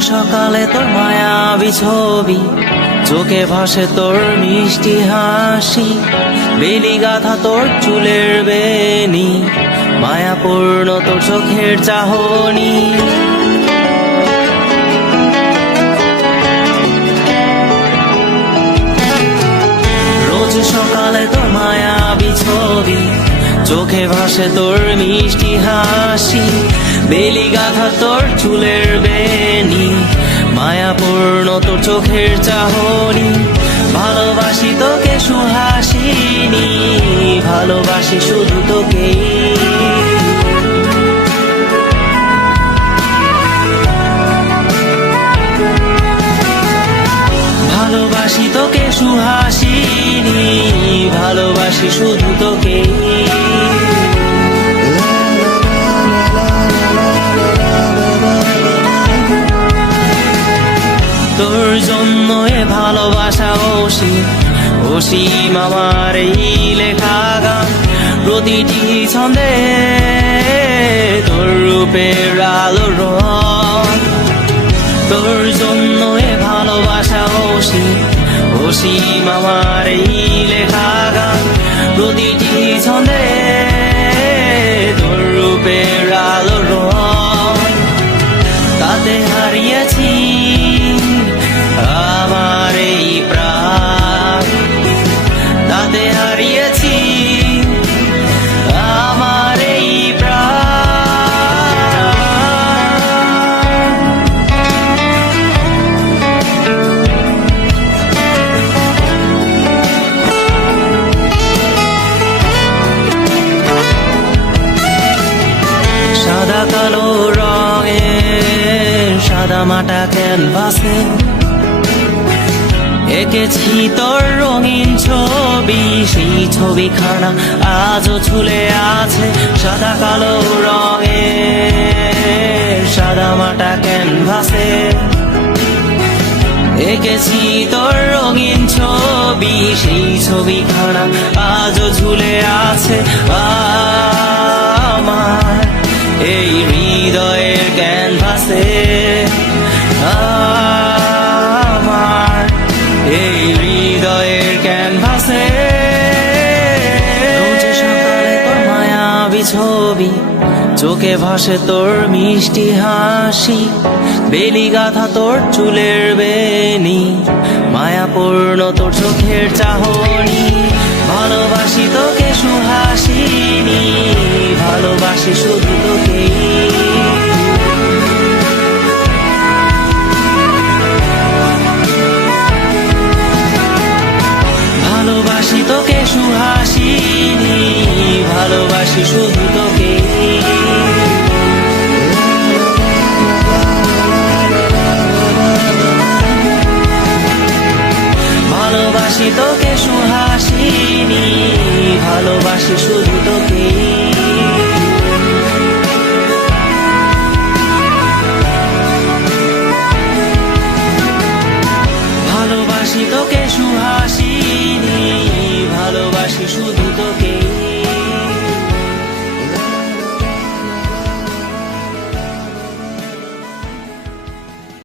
সকালে তোর মায়াবী ছবি, চোখে ভাসে তোর মিষ্টি হাসি, বেলি গাথা তোর চুলের বেনি, মায়াপূর্ণ তোর চোখের চাহনি। রোজ সকালে তোর মায়াবী ছবি, চোখে ভাসে তোর মিষ্টি হাসি, বেলি গাথা তোর চুলের বেনি, মায়াপূর্ণ তোর চোখের চাহনি। ভালোবাসি তোকে সুহাসিনী, ভালোবাসি শুধু তোকেই। ভালোবাসি তোকে সুহাসিনী, ভালোবাসি শুধু তোকেই। তোর জন্য এ ভালোবাসা অসীম, অসীম আমার এই লেখা গান। প্রতিটি ছন্দে তোর রূপের আলো রং। তোর জন্য এ ভালোবাসা অসীম, অসীম আমার এই লেখা গান। প্রতিটি ছন্দে তোর রূপের আলো রং। তাতে হারিয়েছি আমার এই প্রাণ, তাতে হারিয়েছি আমার এই প্রাণ। সাদা কালো রঙের সাদা মাটা ক্যানভাসে এঁকেছি তোর রঙিন ছবি, সেই ছবিখানা আজও ঝুলে আছে। সাদা কালো রঙের সাদা মাটা ক্যানভাসে এঁকেছি তোর রঙিন ছবি, সেই ছবিখানা আজও ঝুলে আছে আমার এই হৃদয়ের ক্যানভাসে। আমার এই হৃদয়ের ক্যানভাসে রোজ সকালে তোর মায়াবী ছবি, চোখে ভাসে তোর মিষ্টি হাসি, বেলি গাথা তোর চুলের বেনি, মায়াপূর্ণ তোর চোখের চাহনি। ভালোবাসি তোকে সুহাসিনী, ভালোবাসি শুধু তোকেই। ভালোবাসি তোকে সুহাসিনী, ভালোবাসি শুধু তোকেই। ভালোবাসি তোকে সুহাসিনী, ভালোবাসি শুধু তোকেই। ভালোবাসি তোকে